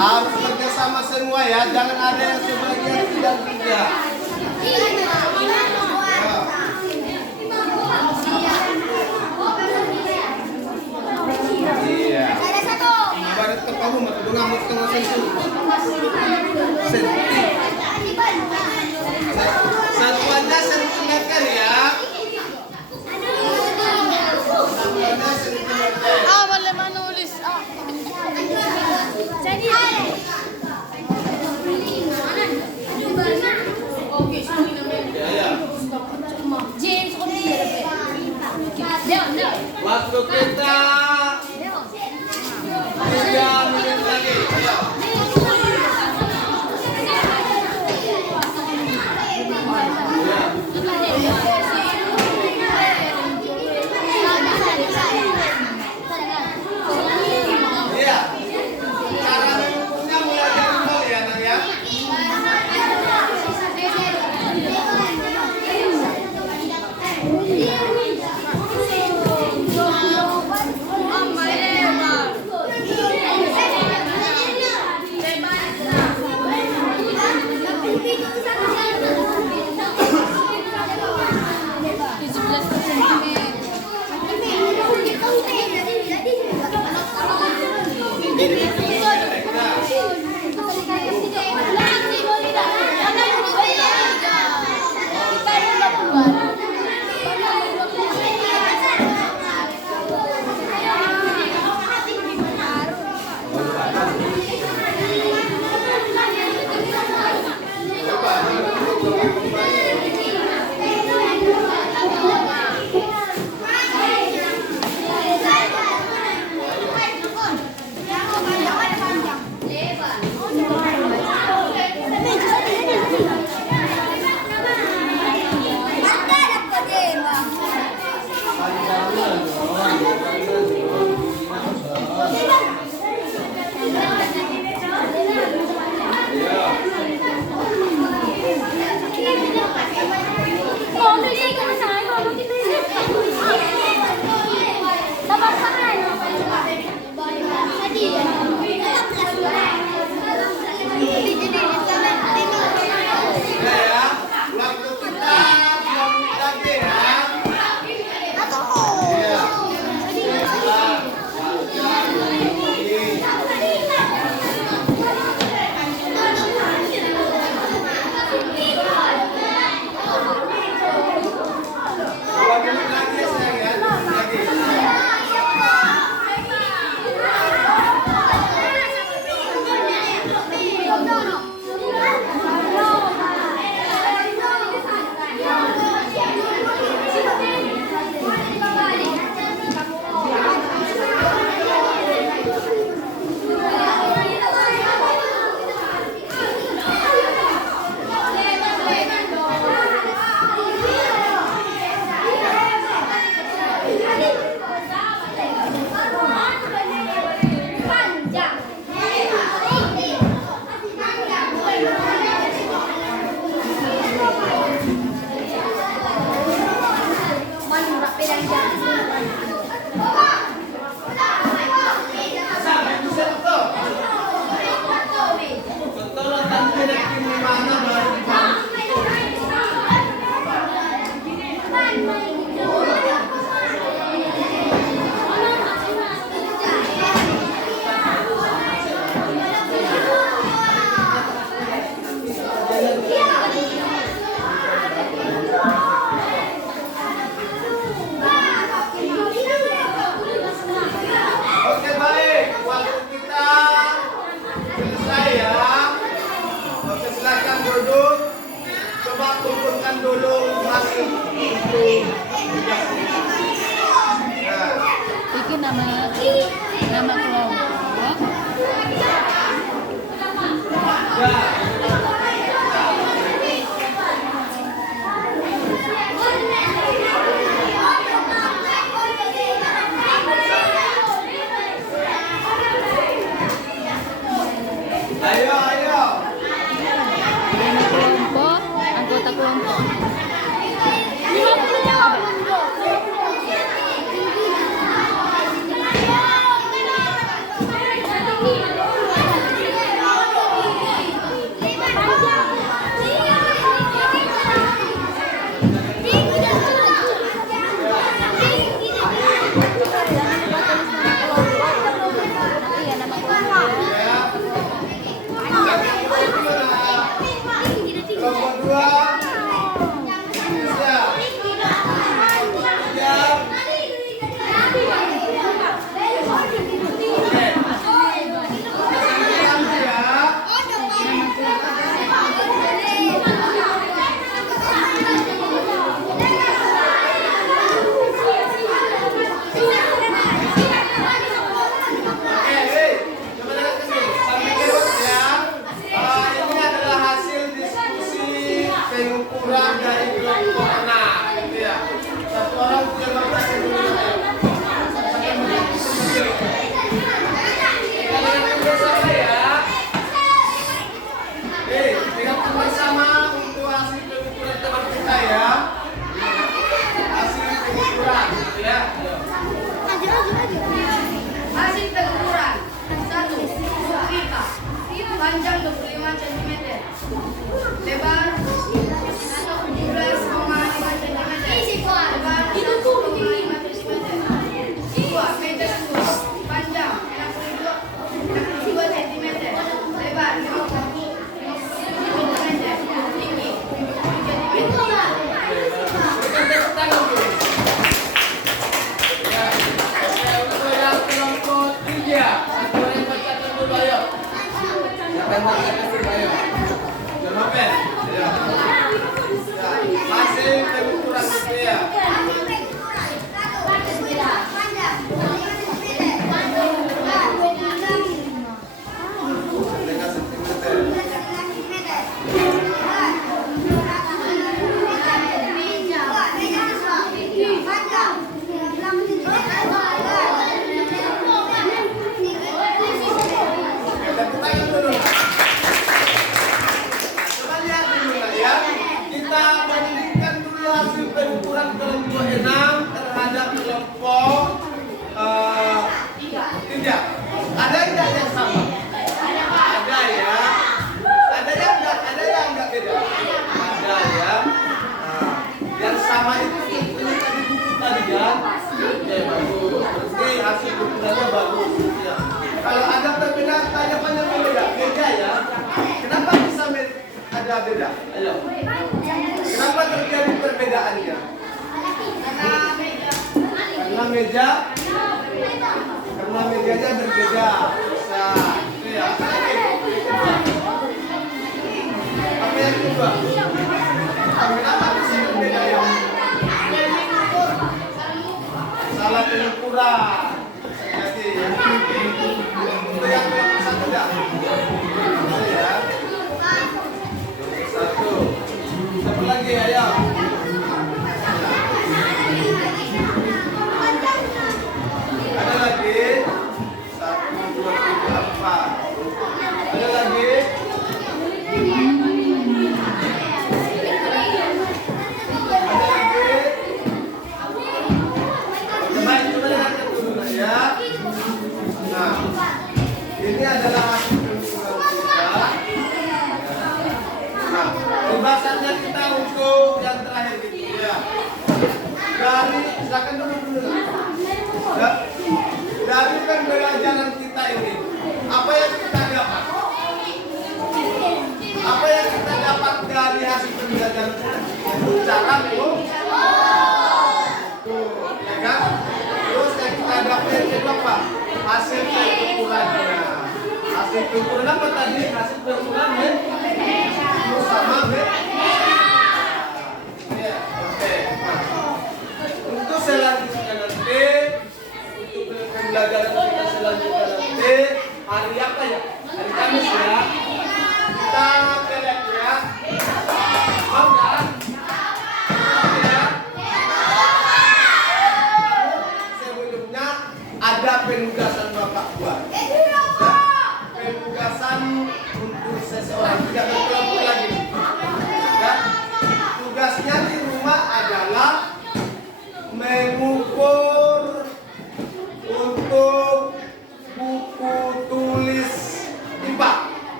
Harus kerja sama semua ya, jangan ada yang sebagian tidak kerja. Iya. Ibarat kepahu maka ngamuk tengah sentuh. Satu aja sentimeter ya. Boleh menulis. Jadi Waktu kita 3 menit lagi. Ayo. Iya. Cara mengukurnya mulai dari nol ya nak ya. pengukuran gitu ya.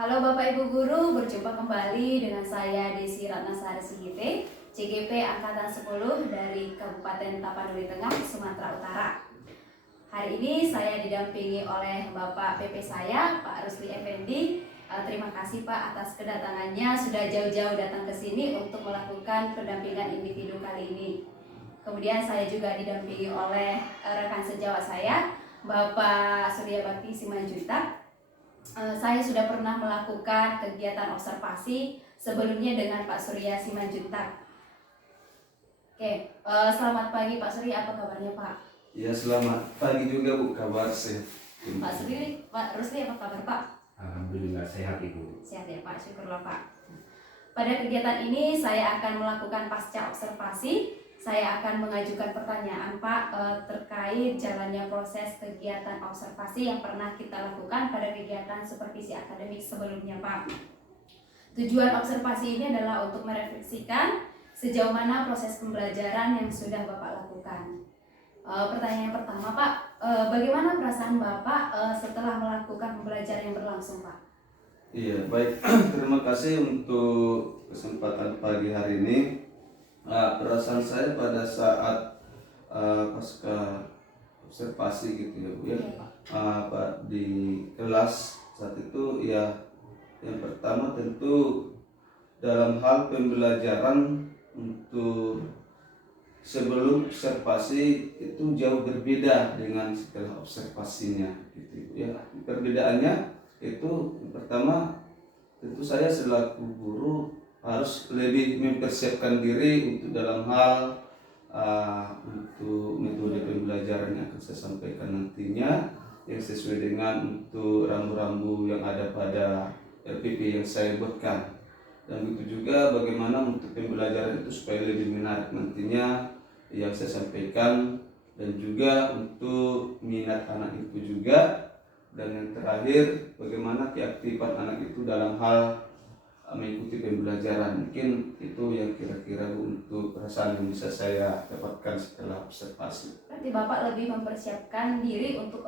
'Halo Bapak Ibu Guru, berjumpa kembali dengan saya Desi Ratnasari Sigite, CGP Angkatan 10 dari Kabupaten Tapanuli Tengah, Sumatera Utara. Hari ini saya didampingi oleh Bapak PP saya, Pak Rusli Effendi. Terima kasih Pak atas kedatangannya, sudah jauh-jauh datang ke sini untuk melakukan pendampingan individu kali ini. Kemudian saya juga didampingi oleh rekan sejawat saya, Bapak Surya Bakti Simanjuntak. Saya sudah pernah melakukan kegiatan observasi sebelumnya dengan Pak Surya Simanjuntak. Oke, selamat pagi Pak Sri, apa kabarnya Pak? Ya, selamat pagi juga Bu, kabar sehat. Pak Rusli apa kabar Pak? Alhamdulillah sehat Ibu. Sehat ya Pak, syukurlah Pak. Pada kegiatan ini saya akan melakukan pasca observasi. Saya akan mengajukan pertanyaan Pak terkait jalannya proses kegiatan observasi yang pernah kita lakukan pada kegiatan supervisi akademik sebelumnya Pak. Tujuan observasi ini adalah untuk merefleksikan sejauh mana proses pembelajaran yang sudah Bapak lakukan. Pertanyaan yang pertama Pak, bagaimana perasaan Bapak setelah melakukan pembelajaran yang berlangsung Pak? Iya, baik. Terima kasih untuk kesempatan pagi hari ini. Perasaan saya pada saat pasca observasi gitu ya Bu ya, Iya, Pak. Pak, di kelas saat itu ya, yang pertama tentu dalam hal pembelajaran untuk sebelum observasi itu jauh berbeda dengan setelah observasinya gitu ya. Perbedaannya itu pertama, tentu saya selaku guru harus lebih mempersiapkan diri untuk dalam hal untuk metode pembelajaran yang akan saya sampaikan nantinya, yang sesuai dengan untuk rambu-rambu yang ada pada RPP yang saya buatkan. Dan begitu juga bagaimana untuk pembelajaran itu supaya lebih menarik nantinya yang saya sampaikan, dan juga untuk minat anak itu juga. Dan yang terakhir, bagaimana keaktifan anak itu dalam hal mengikuti pembelajaran. Mungkin itu yang kira-kira Bu, untuk perasaan yang bisa saya dapatkan setelah observasi. Berarti Bapak lebih mempersiapkan diri untuk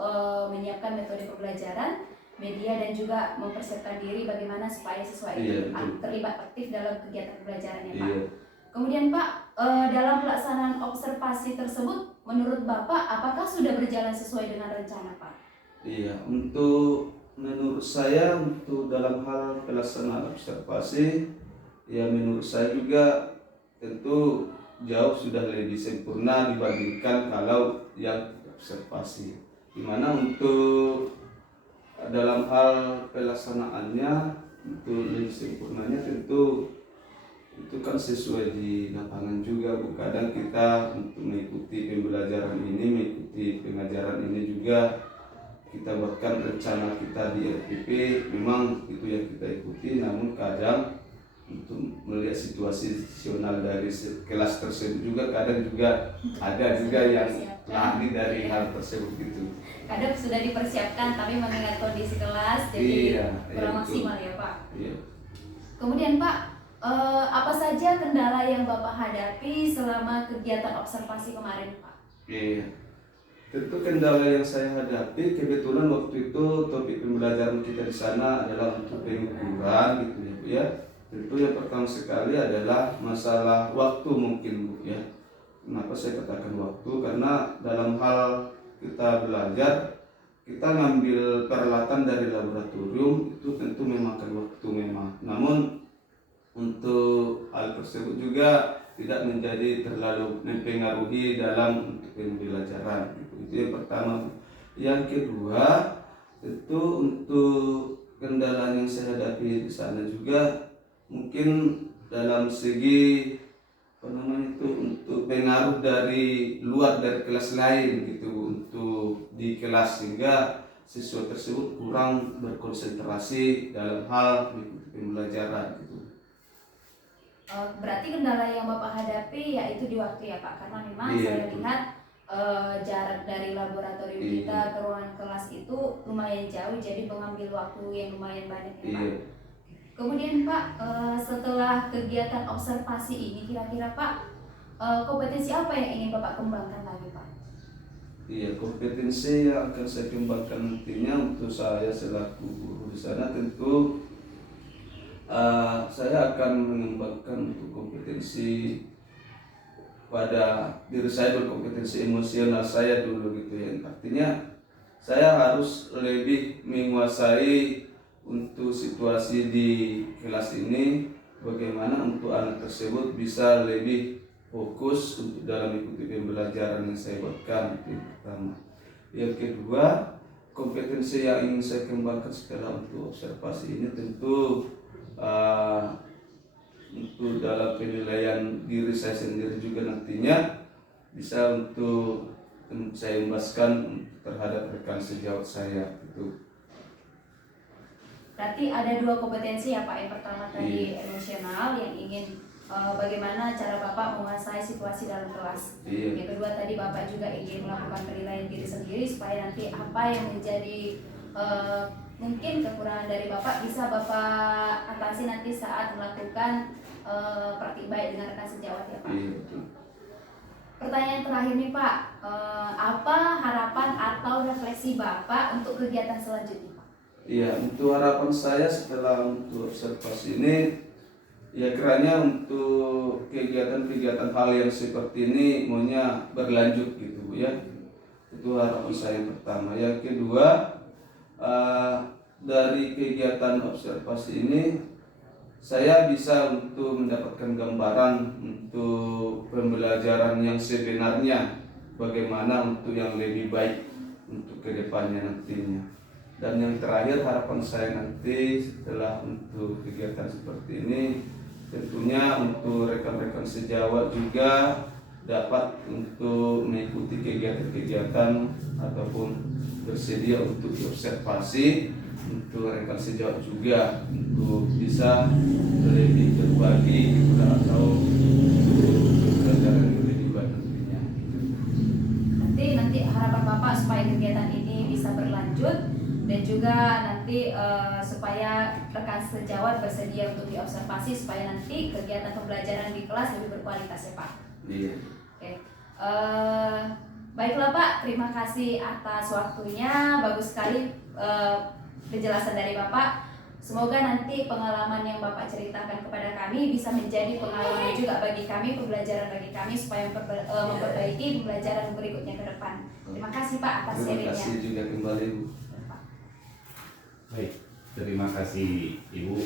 menyiapkan metode pembelajaran, media, dan juga mempersiapkan diri bagaimana supaya siswa itu terlibat aktif dalam kegiatan pembelajarannya Pak. Iya. Kemudian Pak, dalam pelaksanaan observasi tersebut, menurut Bapak apakah sudah berjalan sesuai dengan rencana Pak? Iya, menurut saya untuk dalam hal pelaksanaan observasi, ya menurut saya juga tentu jauh sudah lebih sempurna dibandingkan kalau yang observasi. Dimana untuk dalam hal pelaksanaannya, untuk lebih sempurnanya tentu itu kan sesuai di lapangan juga Bu. Kadang kita untuk mengikuti pembelajaran ini, mengikuti pengajaran ini juga kita buatkan rencana kita di RPP, memang itu yang kita ikuti. Namun kadang untuk melihat situasi situasional dari kelas tersebut juga kadang juga ada juga yang lari dari hal tersebut gitu. Kadang sudah dipersiapkan tapi mengingat kondisi kelas jadi kurang maksimal ya Pak. Iya. Kemudian Pak, apa saja kendala yang Bapak hadapi selama kegiatan observasi kemarin Pak? Iya. Tentu kendala yang saya hadapi, kebetulan waktu itu topik pembelajaran kita di sana adalah untuk pengukuran gitu ya Bu ya. Tentu yang pertama sekali adalah masalah waktu mungkin Bu ya. Kenapa saya katakan waktu? Karena dalam hal kita belajar, kita ngambil peralatan dari laboratorium itu tentu memakan waktu memang. Namun untuk hal tersebut juga tidak menjadi terlalu mempengaruhi dalam untuk pembelajaran. Itu yang pertama. Yang kedua, tentu untuk kendala yang saya hadapi di sana juga mungkin dalam segi untuk pengaruh dari luar dari kelas lain gitu untuk di kelas, sehingga siswa tersebut kurang berkonsentrasi dalam hal mengikuti pembelajaran gitu. Berarti kendala yang Bapak hadapi yaitu di waktu ya Pak, karena memang saya lihat jarak dari laboratorium kita ke ruangan kelas itu lumayan jauh, jadi mengambil waktu yang lumayan banyak ya Pak. Kemudian Pak, setelah kegiatan observasi ini kira-kira Pak, kompetensi apa yang ingin Bapak kembangkan lagi Pak? Iya, kompetensi yang akan saya kembangkan nantinya untuk saya selaku guru di sana, tentu saya akan mengembangkan untuk kompetensi pada diri saya, berkompetensi emosional saya dulu gitu ya. Artinya saya harus lebih menguasai untuk situasi di kelas ini, bagaimana untuk anak tersebut bisa lebih fokus untuk dalam ikuti pembelajaran yang saya buatkan. Itu yang pertama. Yang kedua, kompetensi yang ingin saya kembangkan setelah untuk observasi ini tentu untuk dalam penilaian diri saya sendiri juga nantinya bisa untuk saya imbaskan terhadap rekan sejawat saya itu. Berarti ada 2 kompetensi ya Pak. Yang pertama tadi Iya. emosional, yang ingin bagaimana cara Bapak menguasai situasi dalam kelas. Iya. Yang kedua tadi Bapak juga ingin melakukan penilaian diri sendiri supaya nanti apa yang menjadi mungkin kekurangan dari Bapak bisa Bapak atasi nanti saat melakukan praktik baik dengan rekan sejawat ya Pak. Iya, betul. Pertanyaan terakhir nih Pak, apa harapan atau refleksi Bapak untuk kegiatan selanjutnya Pak? Iya, untuk harapan saya setelah untuk observasi ini, ya kiranya untuk kegiatan-kegiatan hal yang seperti ini maunya berlanjut gitu Bu ya. Itu harapan saya yang pertama. Yang kedua, dari kegiatan observasi ini saya bisa untuk mendapatkan gambaran untuk pembelajaran yang sebenarnya, bagaimana untuk yang lebih baik untuk kedepannya nantinya. Dan yang terakhir harapan saya nanti setelah untuk kegiatan seperti ini, tentunya untuk rekan-rekan sejawat juga dapat untuk mengikuti kegiatan-kegiatan ataupun bersedia untuk diobservasi untuk rekan sejawat juga untuk bisa lebih berbagi atau pelajaran yang lebih baik nantinya. Nanti harapan Bapak supaya kegiatan ini bisa berlanjut dan juga nanti supaya rekan sejawat bersedia untuk diobservasi supaya nanti kegiatan pembelajaran di kelas lebih berkualitas ya Pak. Iya. Oke. Baiklah Pak, terima kasih atas waktunya. Bagus sekali penjelasan dari Bapak. Semoga nanti pengalaman yang Bapak ceritakan kepada kami bisa menjadi pengalaman juga bagi kami, pembelajaran bagi kami supaya memperbaiki pembelajaran berikutnya ke depan. Terima kasih Pak atas Terima sharingnya. kasih juga kembali Bu. Baik, terima kasih Ibu.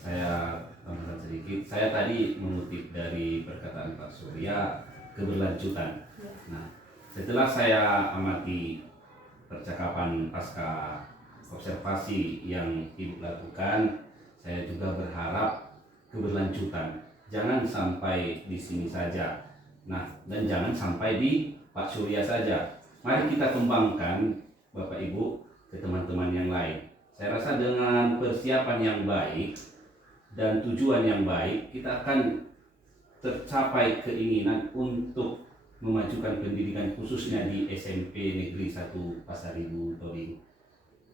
Saya tambahkan sedikit. Saya tadi mengutip dari perkataan Pak Surya, keberlanjutan. Nah, setelah saya amati percakapan pasca observasi yang Ibu lakukan, saya juga berharap keberlanjutan. Jangan sampai di sini saja. Nah, dan jangan sampai di Pak Surya saja. Mari kita kembangkan Bapak Ibu ke teman-teman yang lain. Saya rasa dengan persiapan yang baik dan tujuan yang baik, kita akan tercapai keinginan untuk memajukan pendidikan khususnya di SMP Negeri 1 Pasar Ibu Tobing.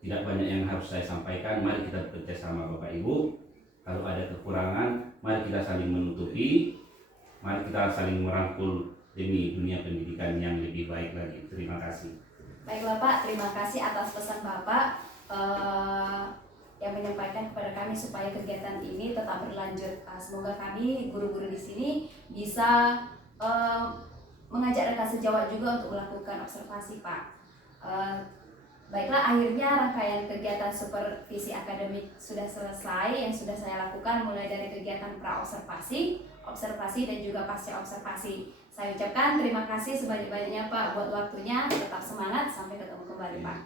Tidak banyak yang harus saya sampaikan, mari kita bekerja sama Bapak Ibu. Kalau ada kekurangan, mari kita saling menutupi, mari kita saling merangkul demi dunia pendidikan yang lebih baik lagi. Terima kasih. Baiklah Pak, terima kasih atas pesan Bapak yang menyampaikan kepada kami supaya kegiatan ini tetap berlanjut. Semoga kami guru-guru di sini bisa mengajak rekan sejawat juga untuk melakukan observasi Pak. Baiklah, akhirnya rangkaian kegiatan supervisi akademik sudah selesai yang sudah saya lakukan mulai dari kegiatan pra-observasi, observasi dan juga pasca observasi. Saya ucapkan terima kasih sebanyak-banyaknya Pak buat waktunya, tetap semangat, sampai ketemu kembali Pak.